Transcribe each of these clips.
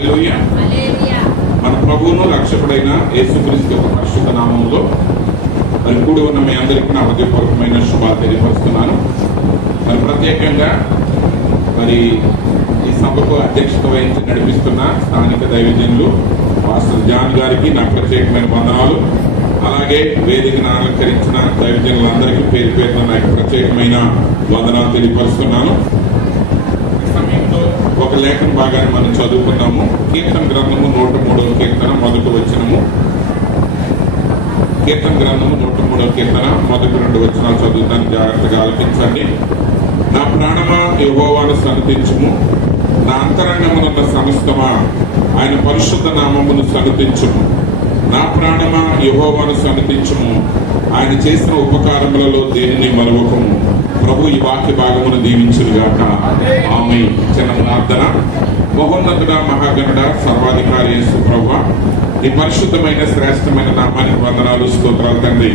హల్లెలూయా. మన ప్రభువును రక్షకుడైన యేసుక్రీస్తు యొక్క పరిశుద్ధ నామములో మరి కూడి ఉన్న మీ అందరికీ నా హృదయపూర్వకమైన శుభాలు తెలియపరుస్తున్నాను. మరి ప్రత్యేకంగా మరి ఈ సభకు అధ్యక్షత వహించి నడిపిస్తున్న స్థానిక దైవజనులు పాస్టర్ జాన్ గారికి నా ప్రత్యేకమైన వందనాలు. అలాగే వేదికను అలంకరించిన దైవజనులందరికీ పేరు పేరున నా ప్రత్యేకమైన వందనాలు తెలియపరుస్తున్నాను. సమయంలో ఒక లేఖన భాగాన్ని మనం చదువుకున్నాము. కీర్తన గ్రంథము 103వ కీర్తన మొదటి వచనము. కీర్తన గ్రంథము 103వ కీర్తన మొదటి 2 వచనాలు చదువుతాను, జాగ్రత్తగా ఆలకించండి. నా ప్రాణమా యెహోవాను సన్నుతించుము, నా అంతరంగమునున్న సమస్తమా ఆయన పరిశుద్ధ నామమును సన్నుతించుము. నా ప్రాణమా యెహోవాను సన్నుతించుము, ఆయన చేసిన ఉపకారములలో దేనిని మరవకము. ప్రభు ఈ వాక్య భాగమును దీవించునుగాక. ఆమేన్. చిన్న ప్రార్థన. మహోన్నతుడా, మహాగణుడా, సర్వాధికారి యేసు ప్రభువా, ఈ పరిశుద్ధమైన శ్రేష్టమైన నామానికి వందనాలు, స్తోత్రాలు తండ్రి.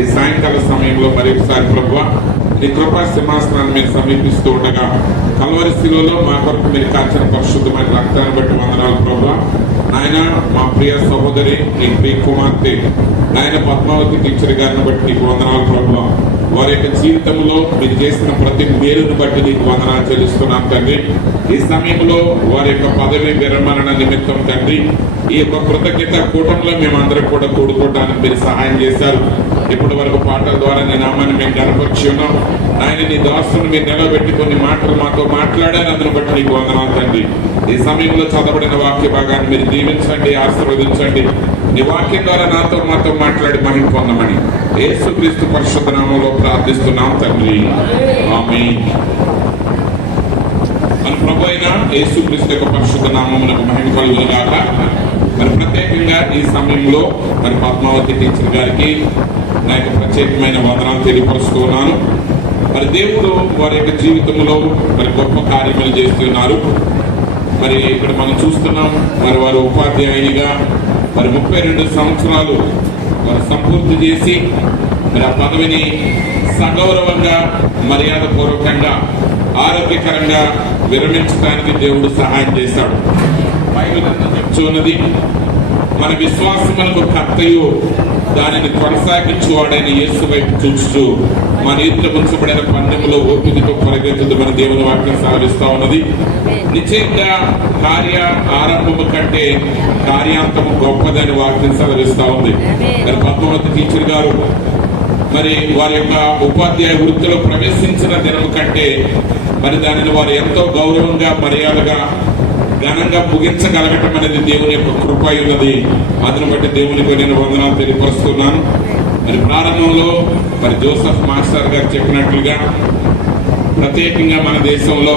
ఈ సాయంకాల సమయంలో మరొకసారి ప్రభువా నీ కృపా సింహాసనాన్ని మీరు సమీపిస్తూ ఉండగా కల్వరి శిలువలో మా కొరకు మీరు కాచిన పరిశుద్ధమైన రక్తాన్ని బట్టి వందనాలు ప్రభువా. నాయన మా ప్రియ సహోదరి నీ ప్రియ కుమార్తె నాయన పద్మావతి టీచర్ గారిని బట్టి నీకు వందనాలు ప్రభువా. వారి యొక్క జీవితంలో మీరు చేసిన ప్రతి మేలును బట్టి నీకు వందనాలు చెల్లిస్తున్నాం తండ్రి. ఈ సమయంలో వారి యొక్క పదవి విరమణ నిమిత్తం తండ్రి ఈ యొక్క కృతజ్ఞత కూటంలో మేమందరం కూడా కూడుకోవడానికి మీరు సహాయం చేశారు. ఇప్పటి వరకు పాటల ద్వారా నీ నామాన్ని మేము గణపరిచి ఉన్నాం. ఆయన నీ దాసుని మీరు నిలబెట్టి కొన్ని మాటలు మాతో మాట్లాడారు, అందును బట్టి నీకు వందనాలు తండ్రి. ఈ సమయంలో చదవబడిన వాక్య భాగాన్ని మీరు దీవించండి, ఆశీర్వదించండి. నీ వాక్యం ద్వారా నాతో మాతో మాట్లాడి మహిమ పొందమని యేసుక్రీస్తు పరిశుద్ధ నామములో ప్రార్థిస్తున్నాం తండ్రి. ఆమేన్. మన ప్రభు అయిన యేసుక్రీస్తు యొక్క పరిశుద్ధ నామమునకు మహిమ కలుగునుగాక. మరి ప్రత్యేకంగా ఈ సమయంలో మరి పద్మావతి టీచర్ గారికి నా యొక్క ప్రత్యేకమైన వందనాలు తెలియపరుస్తున్నాను. మరి దేవుడు వారి యొక్క జీవితంలో మరి గొప్ప కార్యములు చేస్తున్నారు. మరి ఇక్కడ మనం చూస్తున్నాం, మరి వారు ఉపాధ్యాయునిగా మరి 32 సంవత్సరాలు వారు సంపూర్తి చేసి మరి ఆ పదవిని సగౌరవంగా మర్యాద పూర్వకంగా ఆరోగ్యకరంగా విరమించడానికి దేవుడు సహాయం చేశాడు. బైబిల్ చెప్తున్నది, మన విశ్వాసమునకు కర్తయు దానిని కొనసాగించువాడైన యేసు వైపు చూస్తూ మన ఎదుట ఉంచబడిన పందెములో ఓపికతో పరిగెత్తుతూ మన దేవుని వాక్యం సాగిస్తా ఉన్నది. నిశ్చయంగా కార్య ఆరంభము కంటే కార్యాంతము గొప్పదని వాక్యం సాగిస్తా ఉంది. మరి పద్మావతి టీచర్ గారు మరి వారి యొక్క ఉపాధ్యాయ వృత్తిలో ప్రవేశించిన దినము కంటే మరి దానిని వారు ఎంతో గౌరవంగా మర్యాదగా ఘనంగా ముగించగలగటం అనేది దేవుని యొక్క కృప ఉన్నది. అందును బట్టి దేవునికి నేను వందనాలు తెలియపరుస్తున్నాను. మరి ప్రారంభంలో మరి జోసెఫ్ మాస్టర్ గారు చెప్పినట్లుగా ప్రత్యేకంగా మన దేశంలో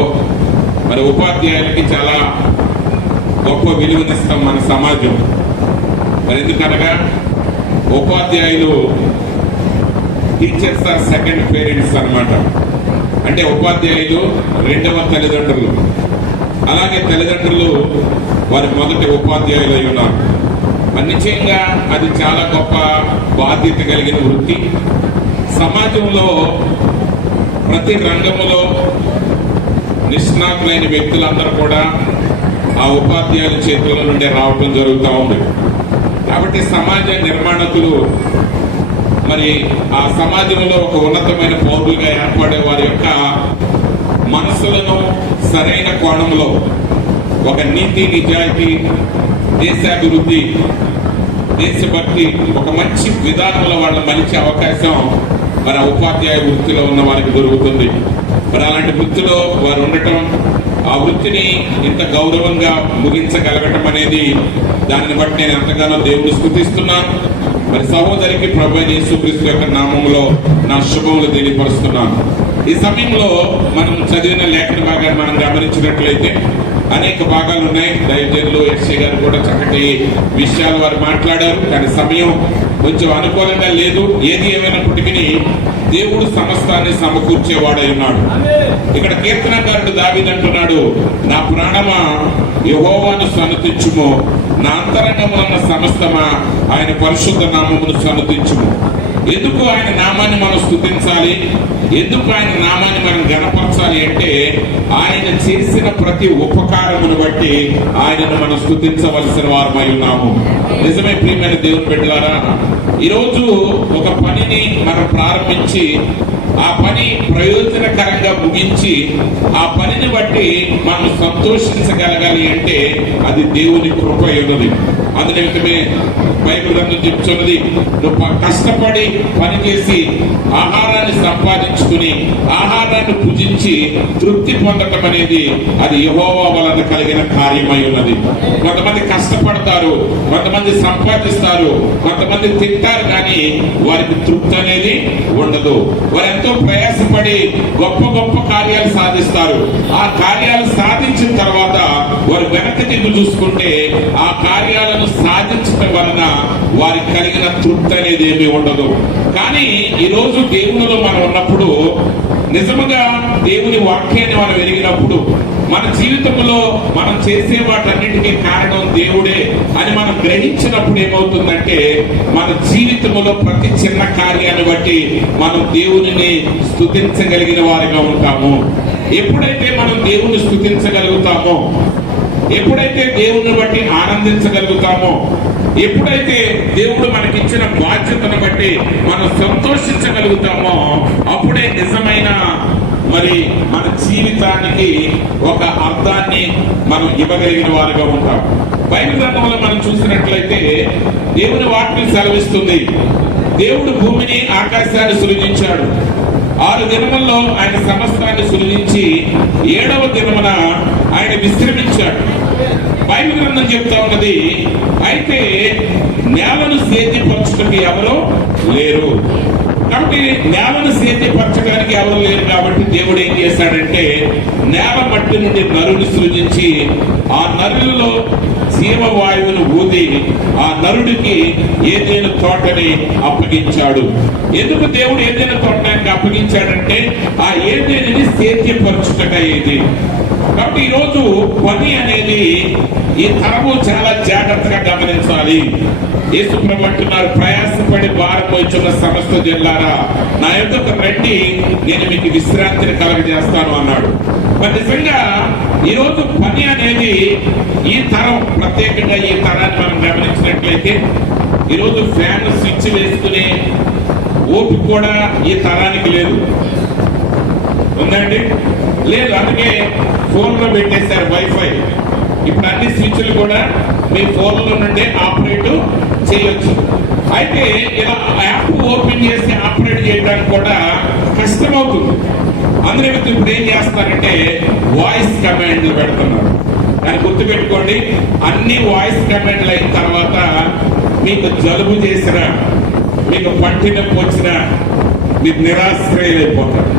మరి ఉపాధ్యాయులకి చాలా గొప్ప విలువనిస్తాం మన సమాజం. మరి ఎందుకనగా ఉపాధ్యాయులు టీచర్స్ ఆర్ సెకండ్ పేరెంట్స్ అన్నమాట. అంటే ఉపాధ్యాయులు రెండవ తల్లిదండ్రులు. అలాగే తల్లిదండ్రులు వారి మొదటి ఉపాధ్యాయులు అయి ఉన్నారు. నిశ్చయంగా అది చాలా గొప్ప బాధ్యత కలిగిన వృత్తి. సమాజంలో ప్రతి రంగంలో నిష్ణాతులైన వ్యక్తులందరూ కూడా ఆ ఉపాధ్యాయుల చేతుల నుండి రావటం జరుగుతూ ఉంది. కాబట్టి సమాజ నిర్మాణకులు మరి ఆ సమాజంలో ఒక ఉన్నతమైన పౌరులుగా ఏర్పడే వారి యొక్క మనసులను సరైన కోణంలో ఒక నీతి, నిజాయితీ, దేశాభివృద్ధి, దేశభక్తి, ఒక మంచి విధానంలో వాళ్ళ మంచి అవకాశం మరి ఆ ఉపాధ్యాయ వృత్తిలో ఉన్న వారికి దొరుకుతుంది. మరి అలాంటి వృత్తిలో వారు ఉండటం, ఆ వృత్తిని ఇంత గౌరవంగా ముగించగలగటం అనేది దానిని బట్టి నేను ఎంతగానో దేవుడు స్తుతిస్తున్నాను. మరి సహోదరికి ప్రభువైన యేసుక్రీస్తు యొక్క నామములో నా శుభములు తెలియపరుస్తున్నాను. ఈ సమయంలో మనం చదివిన లేఖన భాగాన్ని మనం గమనించినట్లయితే అనేక భాగాలు ఉన్నాయి. దైవజనులు ఎస్ఐ గారు కూడా చక్కటి విషయాలు వారు మాట్లాడారు. కానీ సమయం కొంచెం అనుకూలంగా లేదు. ఏది ఏమైనప్పటికీ దేవుడు సమస్తాన్ని సమకూర్చేవాడై ఉన్నాడు. ఇక్కడ కీర్తనకారుడు దావీదు అంటున్నాడు, నా ప్రాణమా యెహోవాను సన్నతించుము, నా అంతరంగమున్న సమస్తమా ఆయన పరిశుద్ధ నామమును సన్నతించుము. ఎందుకు ఆయన నామాన్ని మనం స్తుతించాలి, ఎందుకు ఆయన నామాన్ని మనం గణపరచాలి అంటే ఆయన చేసిన ప్రతి ఉపకారమును బట్టి ఆయనను మనం స్తుతించవలసిన వారమై ఉన్నాము. నిజమే ప్రియమైన దేవుని బిడ్డలారా, ఈరోజు ఒక పనిని మనం ప్రారంభించి ఆ పని ప్రయోజనకరంగా ముగించి ఆ పనిని బట్టి మనం సంతోషించగలగాలి అంటే అది దేవుని కృప ఉన్నది. అందునిమిత్తమే బైబిల్ గ్రంథం చెప్తున్నది, నువ్వు కష్టపడి పని చేసి ఆహారాన్ని సంపాదించుకుని ఆహారాన్ని భుజించి తృప్తి పొందటం అనేది అది యెహోవా వలన కలిగిన కార్యమై ఉన్నది. కొంతమంది కష్టపడతారు, కొంతమంది సంపాదిస్తారు, కొంతమంది తింటారు, కానీ వారికి తృప్తి అనేది ఉండదు. వారు ఎంతో ప్రయాసపడి గొప్ప గొప్ప కార్యాలు సాధిస్తారు. ఆ కార్యాలు సాధించిన తర్వాత వారు వెనక్కి తిరిగి చూసుకుంటే ఆ కార్యాలను సాధించడం వలన వారికి కలిగిన తృప్తి అనేది ఏమీ ఉండదు. కానీ ఈరోజు దేవునిలో మనం ఉన్నప్పుడు, నిజముగా దేవుని వాక్యాన్ని మనం ఎరిగినప్పుడు, మన జీవితంలో మనం చేసే వాటన్నిటికీ కారణం దేవుడే అని మనం గ్రహించినప్పుడు ఏమవుతుందంటే మన జీవితంలో ప్రతి చిన్న కార్యాన్ని బట్టి మనం దేవునిని స్తుతించగలిగిన వారిగా ఉంటాము. ఎప్పుడైతే మనం దేవుని స్తుతించగలుగుతామో, ఎప్పుడైతే దేవుని బట్టి ఆనందించగలుగుతామో, ఎప్పుడైతే దేవుడు మనకిచ్చిన బాధ్యతను బట్టి మనం సంతోషించగలుగుతామో, అప్పుడే నిజమైన మన జీవితానికి ఒక అర్థాన్ని మనం ఇవ్వగలిగిన వారుగా ఉంటాం. బైబిల్ గ్రంథంలో మనం చూసినట్లయితే దేవుని వాక్యం సెలవిస్తుంది, దేవుడు భూమిని ఆకాశాన్ని సృజించాడు. 6 దినముల్లో ఆయన సమస్తాన్ని సృజించి 7వ దినమున ఆయన విశ్రమించాడు. బైబిల్ గ్రంథం చెప్తా ఉన్నది, అయితే నేలను సేద్యపరచుటకు ఎవరో లేరు. కాబట్టి నేలను సేద్యపరచడానికి ఎవరు లేరు కాబట్టి దేవుడు ఏం చేశాడంటే నేల మట్టి నుండి నరుని సృజించి ఆ నరులలో జీవవాయువును ఊది ఆ నరుడికి ఏదైనా తోటని అప్పగించాడు. ఎందుకు దేవుడు ఏదైనా తోటని అప్పగించాడంటే ఆ ఏదైనా సేద్యపరచుటకయ్యేది. కాబట్టి ఈరోజు పని అనేది ఈ తరము చాలా జాగ్రత్తగా గమనించాలి. యేసు ప్రభు అంటున్నారు, ప్రయాసపడి భారం మోయుచున్న సమస్త జనులారా నా యొద్దకు రండి, నేను మీకు విశ్రాంతిని కలగజేస్తాను అన్నాడు. మరి నిజంగా ఈరోజు పని అనేది ఈ తరం, ప్రత్యేకంగా ఈ తరాన్ని మనం గమనించినట్లయితే ఈరోజు ఫ్యాన్ స్విచ్ వేసుకునే ఓపిక కూడా ఈ తరానికి లేదు. ఉందండి? లేదు. అందుకే ఫోన్లో పెట్టేశారు వైఫై. ఇప్పుడు అన్ని స్విచ్లు కూడా మీ ఫోన్లో నుండి ఆపరేట్ చేయొచ్చు. అయితే ఇలా యాప్ ఓపెన్ చేసి ఆపరేట్ చేయడానికి కూడా కష్టమవుతుంది. అందులో ఇప్పుడు ఏం చేస్తారంటే వాయిస్ కమాండ్లు పెడుతున్నారు. కానీ గుర్తుపెట్టుకోండి, అన్ని వాయిస్ కమాండ్లు అయిన తర్వాత మీకు జలుబు చేసినా, మీకు పంటి నొప్పి వచ్చినా మీరు నిరాశ్రయులైపోతారు.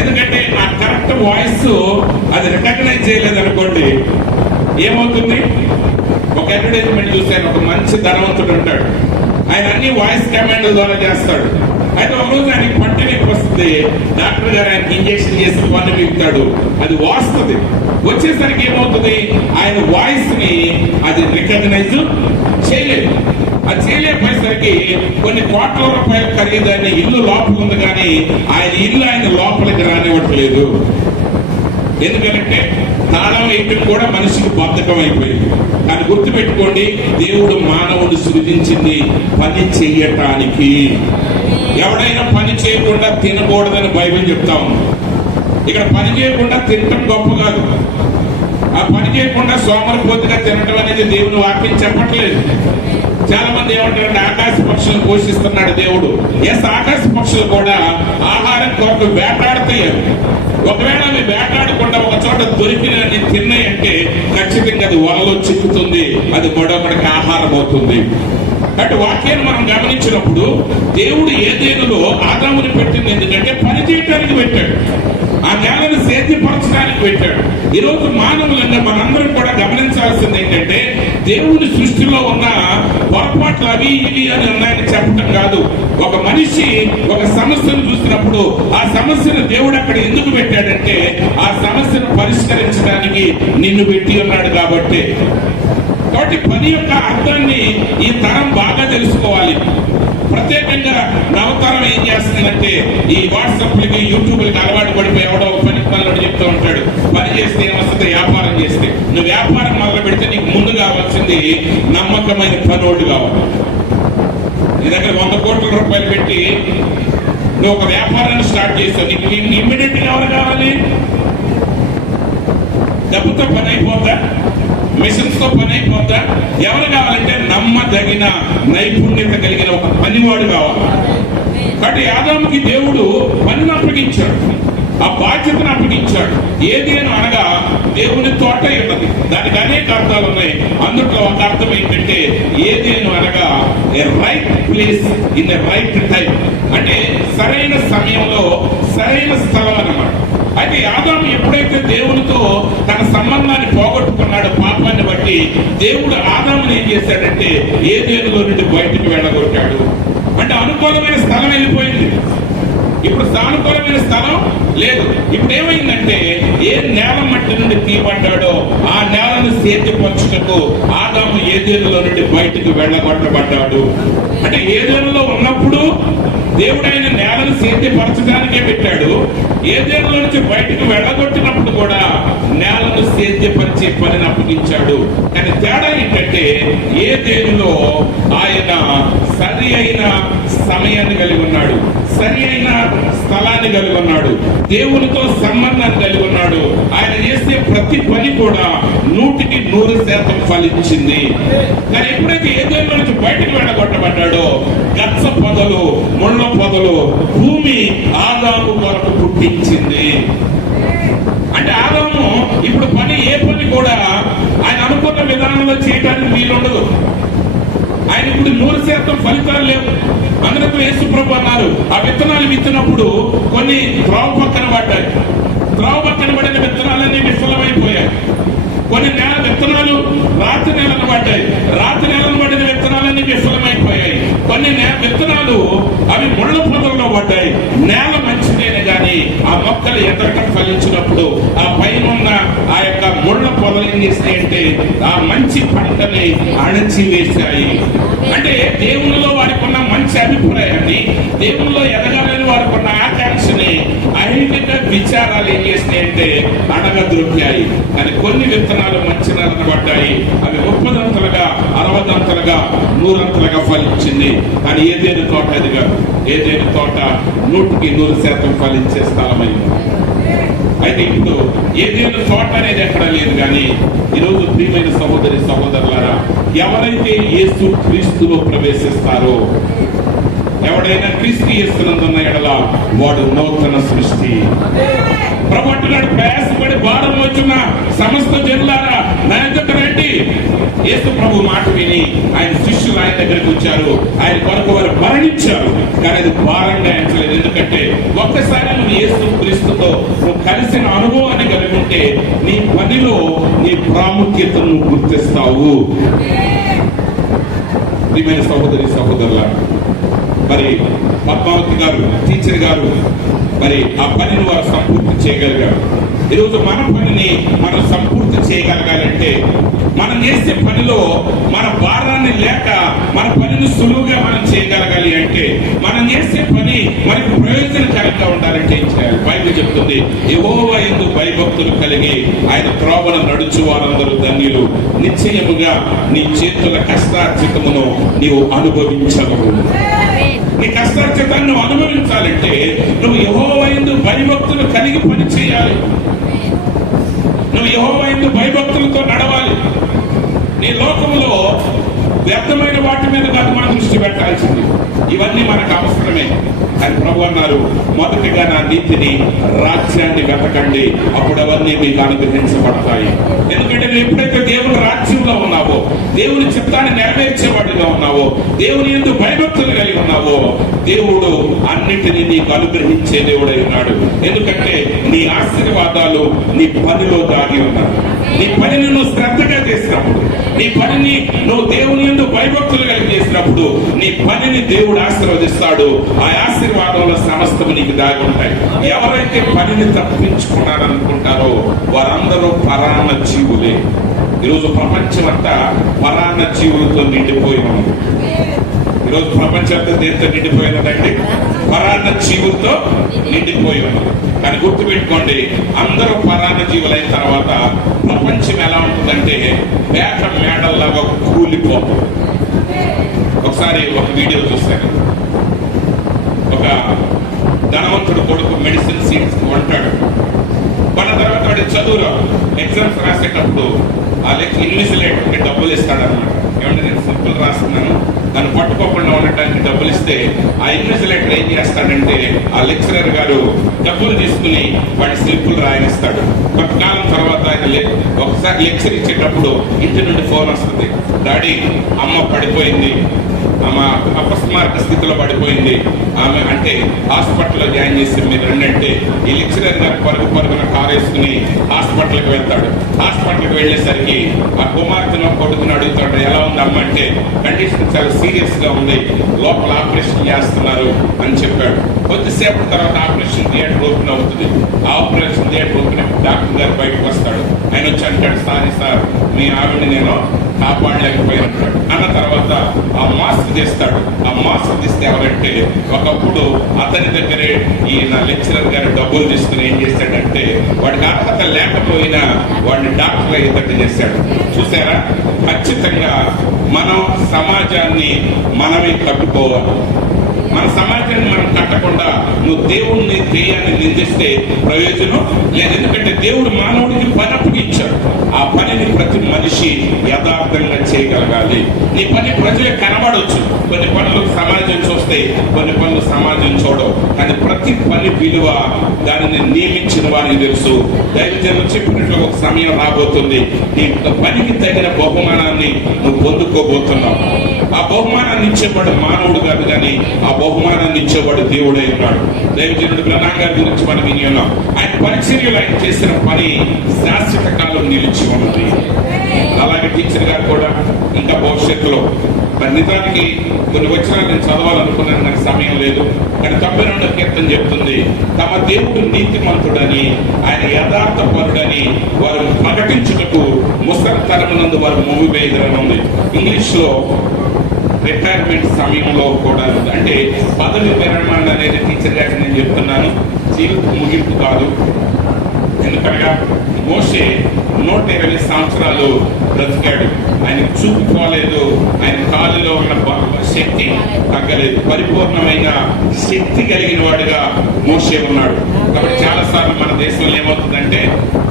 ఎందుకంటే ఆ కరెక్ట్ వాయిస్ అది రికగ్నైజ్ చేయలేదనుకోండి, ఏమవుతుంది? ఒక అడ్వర్టైజ్మెంట్ చూశాను, ఒక మంచి ధనవంతుడు ఉంటాడు, ఆయన అన్ని వాయిస్ కమాండ్ ద్వారా చేస్తాడు. అయితే ఒకరోజు ఆయనకి పంటి నొప్పి వస్తుంది, డాక్టర్ గారు ఆయనకి ఇంజక్షన్ చేసి పన్ను పీకుతాడు, అది వాస్తుంది. వచ్చేసరికి ఏమవుతుంది, ఆయన వాయిస్ ని అది రికగ్నైజ్ చేయలేదు. అది చేయలేకపోయేసరికి కొన్ని కోట్ల రూపాయలు ఖరీదైన ఇల్లు లోపల ఉంది, కానీ ఆయన ఇల్లు ఆయన లోపలికి రానివ్వట్లేదు. ఎందుకంటే తాళం వేయటం కూడా మనిషికి బద్ధకం అయిపోయింది. కానీ గుర్తుపెట్టుకోండి, దేవుడు మానవుడు సృజించింది పని చెయ్యటానికి. ఎవడైనా పని చేయకుండా తినకూడదని బైబిల్ చెప్తా ఉంది. ఇక్కడ పని చేయకుండా తినటం గొప్ప కాదు. ఆ పని చేయకుండా సోమరిపోతుగా తినటం అనేది దేవుని వాక్యం చెప్పట్లేదు. చాలా మంది ఏమంటారంటే ఆకాశ పక్షులను పోషిస్తున్నాడు దేవుడు. ఎస్, ఆకాశ పక్షులు కూడా ఆహారం కొరకు వేటాడుతాయి. ఒకవేళ అవి వేటాడకుండా ఒక చోట దొరికిన తిన్నాయంటే ఖచ్చితంగా అది వలలో చిక్కుతుంది, అది మరొకటికి ఆహారం అవుతుంది. కాబట్టి వాక్యాన్ని మనం గమనించినప్పుడు దేవుడు ఏదేనులో ఆదాముని పెట్టింది ఎందుకంటే పని చేయడానికి పెట్టాడు, ఆ నేలను సేద్యపరచడానికి పెట్టాడు. ఈరోజు మానవులంగా మనందరం కూడా గమనించాల్సింది ఏంటంటే దేవుని సృష్టిలో ఉన్న పొరపాట్లు అవి ఇవి అని ఉన్నాయని చెప్పటం కాదు. ఒక మనిషి ఒక సమస్యను చూసినప్పుడు ఆ సమస్యను దేవుడు అక్కడ ఎందుకు పెట్టాడంటే ఆ సమస్యను పరిష్కరించడానికి నిన్ను పెట్టి ఉన్నాడు కాబట్టి పని యొక్క అర్థాన్ని ఈ తరం బాగా తెలుసుకోవాలి. ప్రత్యేకంగా నవతరం ఏం చేస్తుందంటే ఈ వాట్సాప్లకి యూట్యూబ్లకి అలవాటు పడిపోయి ఎవడో పని పనులు చెప్తూ ఉంటాడు. పని చేస్తే ఏమొస్తుంది? వ్యాపారం చేస్తే. నువ్వు వ్యాపారం మొదలు పెడితే నీకు ముందు కావాల్సింది నమ్మకమైన పనోడు కావాలి. నీ దగ్గర 100 కోట్ల రూపాయలు పెట్టి నువ్వు ఒక వ్యాపారాన్ని స్టార్ట్ చేస్తావు. నీకు ఇమ్మీడియట్ గా ఎవరు కావాలి? డబ్బుతో పని అయిపోద్దా? మిషన్స్ తో పని అయిపోద్దా? ఎవరు కావాలంటే నమ్మదగిన నైపుణ్యత కలిగిన ఒక పనివాడు కావాలి. కాబట్టి ఆదాముకి దేవుడు పనిని అప్పగించాడు, ఆ బాధ్యతను అప్పగించాడు. ఏది అని అనగా దేవుని తోట ఉన్నది. దానికి అనేక అర్థాలు ఉన్నాయి. అందులో ఒక అర్థం ఏంటంటే ఏది అని అనగా a right place in a right time, అంటే సరైన సమయంలో సరైన స్థలం అన్నమాట. అయితే ఆదాము ఎప్పుడైతే దేవునితో తన సంబంధాన్ని పోగొట్టుకున్నాడో పాపాన్ని బట్టి దేవుడు ఆదాముని ఏం చేశాడంటే ఏదేనులో నుండి బయటికి వెళ్ళగొట్టాడు. అంటే అనుకూలమైన స్థలం వెళ్ళిపోయింది. ఇప్పుడు సానుకూలమైన స్థలం లేదు. ఇప్పుడు ఏమైందంటే ఏ నేల మట్టి నుండి తీయబడ్డాడో ఆ నేలను సేద్యపరచుటకు ఆదాము ఏదేనులో నుండి బయటికి వెళ్ళగొట్టబడ్డాడు. అంటే ఏదేనులో ఉన్నప్పుడు దేవుడు ఆయన నేలను సేద్యపరచడానికే పెట్టాడు. ఏదేనులో నుంచి బయటకు వెళ్ళగొట్టినప్పుడు కూడా నేలను సేద్యపరిచే పనిని అప్పగించాడు. కానీ తేడా ఏంటంటే ఏదేనులో ఆయన సరి అయిన సమయాన్ని కలిగి ఉన్నాడు, సరి అయిన స్థలాన్ని కలిగి ఉన్నాడు, దేవునితో సంబంధాన్ని కలిగి ఉన్నాడు. ఆయన చేసే ప్రతి పని కూడా 100% ఫలించింది. కానీ ఎప్పుడైతే ఏదేనులో నుంచి బయటకు వెళ్ళగొట్టబడ్డాడో గచ్చ పొదలు, ముళ్ళ పొదలు భూమి ఆదాము కొరకు పుట్టించింది. అంటే ఆదాము ఇప్పుడు పని ఏ పని కూడా ఆయన అనుకున్న విధానంలో చేయడానికి వీలుండదు. ఆయన ఇప్పుడు 100% ఫలితాలు లేవు. అందుకు యేసు ప్రభు అన్నారు, ఆ విత్తనాలు విత్తినప్పుడు కొన్ని త్రోవ పక్కన పడ్డాయి. త్రోవ పక్కన పడిన విత్తనాలన్నీ విఫలమైపోయాయి. కొన్ని నేల విత్తనాలు రాత్రి నేలను పడ్డాయి. రాత్రి నేలను పడిన విత్తనాలన్నీ విఫలమైపోయాయి. కొన్ని విత్తనాలు అవి ముళ్ళ పొదల్లో పడ్డాయి. నేల మంచిదేనే గాని ఆ మొక్కలు ఎదరటం ఫలించినప్పుడు ఆ పైన ఉన్న ఆ యొక్క ముళ్ళ పొదలు ఏం చేస్తాయంటే ఆ మంచి పంటని అణచివేశాయి. అంటే దేవునిలో వారికి ఉన్న మంచి అభిప్రాయాన్ని, దేవునిలో ఎదగాలని వారికి ఉన్న ఆకాంక్షని ఐహిక విచారాలు ఏం చేసినాయంటే అడగద్రొక్కాయి. కానీ కొన్ని విత్తనాలు మంచి నేలను పడ్డాయి. అవి 30 60 100 ఫలించింది. కానీ ఏదేని తోట అది కాదు. ఏదేని తోట 100% ఫలించే స్థలమైంది. అయితే ఇప్పుడు ఏదేని తోట అనేది ఎక్కడ లేదు. కానీ ఈరోజు ప్రియమైన సహోదరి సహోదరులారా, ఎవరైతే యేసు క్రీస్తులో ప్రవేశిస్తారో, ఎవడైనా క్రీస్తు యేసునందున్న ఎడల వాడు నూతన సృష్టి. ప్రభు అంటున్నాడు, ప్రయాసపడి భారం వచ్చిన సమస్త జనులారా నా యొద్దకు రండి. యేసు ప్రభు మాట విని ఆయన శిష్యులు ఆయన దగ్గరికి వచ్చారు. ఆయన కొరకు వారు మరణించారు. కానీ అది భారంగా ఎంచలేదు. ఎందుకంటే ఒక్కసారి నువ్వు యేసు క్రీస్తుతో నువ్వు కలిసిన అనుభవాన్ని కలిగి ఉంటే నీ పనిలో నీ ప్రాముఖ్యతను గుర్తిస్తావు. ప్రియమైన సహోదరి సహోదరుల, మరి పద్మావతి గారు టీచర్ గారు మరి ఆ పనిని వారు సంపూర్తి చేయగలిగారు. ఈరోజు మన పనిని మనం సంపూర్తి చేయగలగాలంటే మనం చేసే పనిలో మన భారాన్ని లేక మన పనిని సులువుగా మనం చేయగలగాలి అంటే మనం చేసే పని మనకు ప్రయోజనకరంగా ఉండాలంటే ఏం చేయాలి? బైబిల్ చెప్తుంది, యెహోవా యందు భయభక్తులు కలిగి ఆయన త్రోవను నడుచు వారందరూ ధన్యులు. నిశ్చయముగా నీ చేతుల కష్టార్జితమును నీవు అనుభవించగలవు. నీ కష్టార్జితాన్ని నువ్వు అనుభవించాలంటే నువ్వు యెహోవా యందు భయభక్తులు కలిగి పని చేయాలి. నువ్వు యెహోవా యందు భయభక్తులతో నడవాలి. నీ లోకంలో వ్యర్థమైన వాటి మీద కాదు మనం దృష్టి పెట్టాల్సింది. ఇవన్నీ మనకు అవసరమే. అని ప్రభు అన్నారు, మొదటిగా నా నీతిని రాజ్యాన్ని వెతకండి, అప్పుడు అవన్నీ మీకు అనుగ్రహించబడతాయి. ఎందుకంటే నువ్వు ఎప్పుడైతే దేవుని రాజ్యంలో ఉన్నావో, దేవుని చిత్తాన్ని నెరవేర్చేవాడిగా ఉన్నావో, దేవుని యందు భయభక్తులు కలిగి ఉన్నావో, దేవుడు అన్నిటినీ నీకు అనుగ్రహించే దేవుడై ఉన్నాడు. ఎందుకంటే నీ ఆశీర్వాదాలు నీ పనిలో దాగి ఉన్నాయి. నీ పనిని నువ్వు శ్రద్ధగా చేసినప్పుడు, నీ పనిని నువ్వు దేవుని యందు భయభక్తులు కలిగి చేసినప్పుడు నీ పనిని దేవుడు ఆశీర్వదిస్తాడు. ఆ ఆశీర్వాదంలో సమస్తము నీకు దాగి ఉంటాయి. ఎవరైతే పనిని తప్పించుకున్నారనుకుంటారో వారందరూ పరాన్న జీవులే. ఈరోజు ప్రపంచం అంతా పరాన్న జీవులతో నిండిపోయి ఉన్నది. ఈరోజు ప్రపంచం అంతా దేంతో నిండిపోయినదండి? పరాన్న జీవులతో నిండిపోయి ఉన్నది. కానీ గుర్తుపెట్టుకోండి, అందరూ పరాన్న జీవులైన తర్వాత ప్రపంచం ఎలా ఉంటుందంటే పేట మేడల్లాగా కూలిపోతుంది. ఒకసారి ఒక వీడియో చూశాను. ఒక ధనవంతుడు కొడుకు మెడిసిన్ సీట్స్ కొంటాడు. కొన్న తర్వాత వాడి చదువులో ఎగ్జామ్స్ రాసేటప్పుడు ఆ ఇన్విజిలేటర్కి డబ్బులు ఇస్తాడన్నమాట. ఏమంటే నేను సింపుల్ రాస్తున్నాను, దాన్ని పట్టుకోకుండా ఉండటానికి డబ్బులు ఇస్తే ఆ ఇన్విజిలేటర్ ఏం చేస్తాడంటే ఆ లెక్చరర్ గారు డబ్బులు తీసుకుని వాడి స్లిప్పులు రాయనిస్తాడు. కొంతకాలం తర్వాత ఆయన ఒకసారి లెక్చర్ ఇచ్చేటప్పుడు ఇంటి నుండి ఫోన్ వస్తుంది, డాడీ అమ్మ పడిపోయింది, ఆమె అపస్మారక స్థితిలో పడిపోయింది, ఆమె అంటే హాస్పిటల్లో జాయిన్ చేసి మీరు రెండంటే ఈ లెక్చరర్ గారు పరుగున కారు వేసుకుని హాస్పిటల్కి వెళ్తాడు. హాస్పిటల్కి వెళ్ళేసరికి ఆ కుమార్తెను కొడుకుని అడుగుతాడు, ఎలా ఉంది అమ్మ అంటే కండిషన్ చాలా సీరియస్ గా ఉంది, లోపల ఆపరేషన్ చేస్తున్నారు అని చెప్పాడు. కొద్దిసేపు తర్వాత ఆపరేషన్ థియేటర్ ఓపెన్ అవుతుంది. ఆ ఆపరేషన్ థియేటర్ ఓపెన్ డాక్టర్ గారు బయటకు వస్తాడు. ఆయన వచ్చి అంటాడు, సారీ సార్, మీ ఆవిడని నేను కాపాడలేకపోయినట్టు అన్న తర్వాత ఆ మాస్క్ తీస్తాడు. ఆ మాస్క్ తీస్తే ఎవరంటే ఒకప్పుడు అతని దగ్గరే ఈయన లెక్చరర్ గారు డబ్బులు తీసుకుని ఏం చేశాడంటే వాడికి అర్హత లేకపోయినా వాడిని డాక్టర్ అయ్యేటట్టు చేశాడు. చూసారా? ఖచ్చితంగా మనం సమాజాన్ని మనమే కట్టుకోవాలి. మన సమాజాన్ని మనం కట్టకుండా నువ్వు దేవుణ్ణి దెయ్యాన్ని నిందిస్తే ప్రయోజనం లేదు. ఎందుకంటే దేవుడు మానవుడికి పని అప్పగించాడు. ఆ పనిని ప్రతి మనిషి యథార్థంగా చేయగలగాలి. నీ పని ప్రజలకు కనబడవచ్చు. కొన్ని పనులు సమాజం చూస్తే, కొన్ని పనులు సమాజం చూడవు. కానీ ప్రతి పని విలువ దానిని నియమించిన వారికి తెలుసు. దైవజనులు చెప్పినట్లు ఒక సమయం రాబోతుంది, నీ పనికి తగిన బహుమానాన్ని నువ్వు పొందుకోబోతున్నావు. ఆ బహుమానాన్ని ఇచ్చేవాడు మానవుడు కాదు, కానీ ఆ బహుమానాన్ని ఇచ్చేవాడు దేవుడై ఉన్నాడు. దైవజనుడు బ్రహ్మం గారి గురించి మనం విని ఉన్నాం. ఆయన పరిచర్యలు ఆయన చేసిన పని శాశ్వత కాలం నిలిచి ఉన్నది. అలాగే టీచర్ గారు కూడా ఇంకా భవిష్యత్తులో మరి నిజానికి కొన్ని వచనాలు నేను చదవాలనుకున్నాను, నాకు సమయం లేదు. కానీ 92వ కీర్తన చెప్తుంది, తమ దేవుడు నీతిమంతుడని ఆయన యథార్థపరుడని వారు ప్రకటించుటకు ముసలితనమునందు వారు మోగివేయుదురని ఉంది. ఇంగ్లీష్ లో రిటైర్మెంట్ సమయంలో కూడా అంటే పదవి విరమణ అనేది టీచర్ గారికి నేను చెప్తున్నాను, జీవిత ముగింపు కాదు. ఎందుకనగా మోషే 120 సంవత్సరాలు బ్రతికాడు. ఆయన చూపు పోలేదు, ఆయన కాలులో ఉన్న శక్తి తగ్గలేదు. పరిపూర్ణమైన శక్తి కలిగిన వాడుగా మోషే ఉన్నాడు. కాబట్టి చాలా సార్లు మన దేశంలో ఏమవుతుందంటే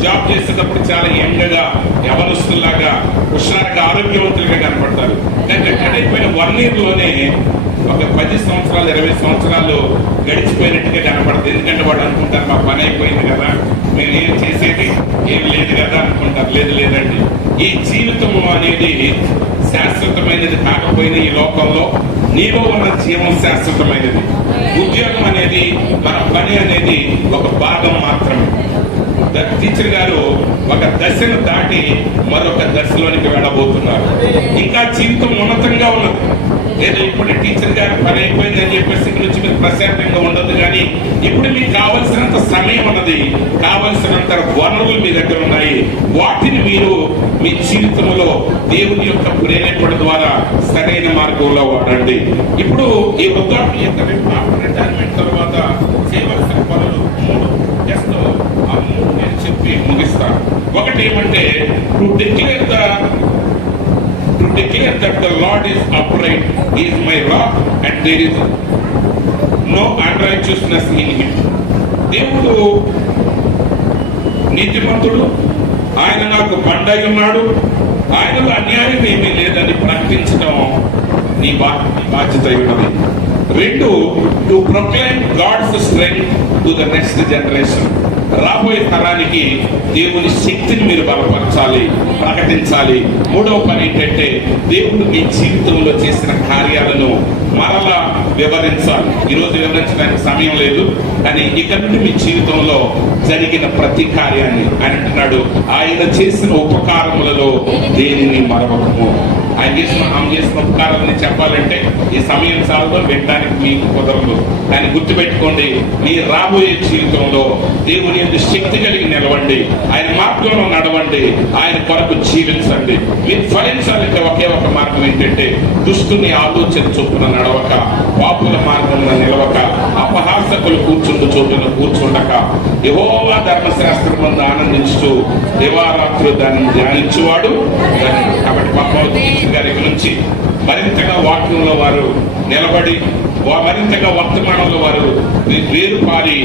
జాబ్ చేసేటప్పుడు చాలా యంగ్గా యవనస్తుల్లాగా హుషారుగా ఆరోగ్యవంతులుగా కనపడతారు. కానీ రిటైర్ అయిపోయిన 1 year లోనే ఒక 10 సంవత్సరాలు 20 సంవత్సరాలు గడిచిపోయినట్టుగా కనపడుతుంది. ఎందుకంటే వాడు అనుకుంటారు మా పని అయిపోయింది కదా, మేము ఏం చేసేది ఏం లేదు కదా అనుకుంటారు. లేదండి, ఈ జీవితము అనేది శాశ్వతమైనది కాకపోయినా ఈ లోకంలో నీలో ఉన్న జీవం శాశ్వతమైనది. ఉద్యోగం అనేది, మన పని అనేది ఒక భాగం మాత్రమే. టీచర్ గారు ఒక దశను దాటి మరొక దశలోనికి వెళ్ళబోతున్నారు. ఇంకా జీవితం ఉన్నతంగా ఉన్నది. లేదా ఇప్పుడు టీచర్ గారి పని అయిపోయింది అని చెప్పేసి ఇక్కడ నుంచి మీరు ప్రశాంతంగా ఉండదు. కానీ ఇప్పుడు మీకు కావలసినంత సమయం ఉన్నది, కావలసినంత వనరులు మీ దగ్గర ఉన్నాయి. వాటిని మీరు మీ జీవితంలో దేవుని యొక్క ప్రేరేపణ ద్వారా సరైన మార్గంలో వాడండి. ఇప్పుడు ఈ వృద్ధాప్య రిటైర్మెంట్ తర్వాత చేయవలసిన పనులు 3 జస్ట్ ఆ 3 నేను చెప్పి ముగిస్తాను. ఒకటి ఏమంటే to declare that the Lord is upright, He is my rock and there is no unrighteousness in Him. దేవుడు నీతిమంతుడు, ఆయన నాకు బండై ఉన్నాడు, ఆయనలో అన్యాయం ఏమీ లేదని ప్రకటించడం నీ బాధ్యత ఉన్నది. 2, to proclaim God's strength to the next generation. రాబోయే తరానికి దేవుని శక్తిని మీరు బలపరచాలి, ప్రకటించాలి. 3వ పని ఏంటంటే దేవుడు మీ జీవితంలో చేసిన కార్యాలను మరలా వివరించాలి. ఈరోజు వివరించడానికి సమయం లేదు, కానీ ఇక నుండి మీ జీవితంలో జరిగిన ప్రతి కార్యాన్ని ఆయన అంటున్నాడు, ఆయన చేసిన ఉపకారములలో దేనిని మరవకము. ఆమె చేసిన ఉపకారాలని చెప్పాలంటే ఈ సమయం సాధన వినడానికి మీకు కుదరదు. కానీ గుర్తుపెట్టుకోండి, మీ రాబోయే జీవితంలో దేవుని యొక్క శక్తి కలిగి నిలవండి, ఆయన మార్గంలో నడవండి, ఆయన కొరకు జీవించండి. మీరు ఫలించాలంటే ఒకే ఒక మార్గం ఏంటంటే దుష్టుని ఆలోచన చొప్పున నడవక, పాపుల మార్గంలో నిలవక, అపహాసకులు కూర్చుండు చోటున కూర్చుండక, యెహోవా ధర్మశాస్త్రం మందు ఆనందించుతూ దివారాత్రులు దాన్ని ధ్యానించువాడు. కాబట్టి పద్మావతి గారి నుంచి మరింతగా వాక్యంలో వారు నిలబడి, మరింతగా వర్తమానంలో వారు వేరుపారి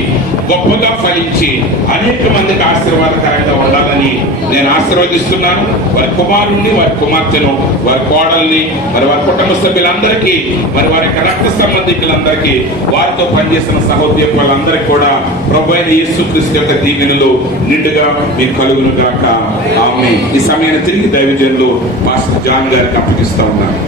గొప్పగా ఫలించి అనేక మందికి ఆశీర్వాదకరంగా ఉండాలని నేను ఆశీర్వదిస్తున్నాను. వారి కుమారుణ్ణి, వారి కుమార్తెను, వారి కోడల్ని, మరి వారి కుటుంబ సభ్యులందరికీ, మరి వారి రక్త సంబంధికులందరికీ, వారితో పనిచేసిన సహోద్యోగులందరికీ కూడా ప్రభువైన యేసుక్రీస్తు యొక్క దీవెనలు నిండుగా మీకు కలుగును గాక. ఆమేన్. ఈ సమయాన్ని తిరిగి దైవజనులు పాస్టర్ జాన్ గారికి అప్పగిస్తా ఉన్నారు.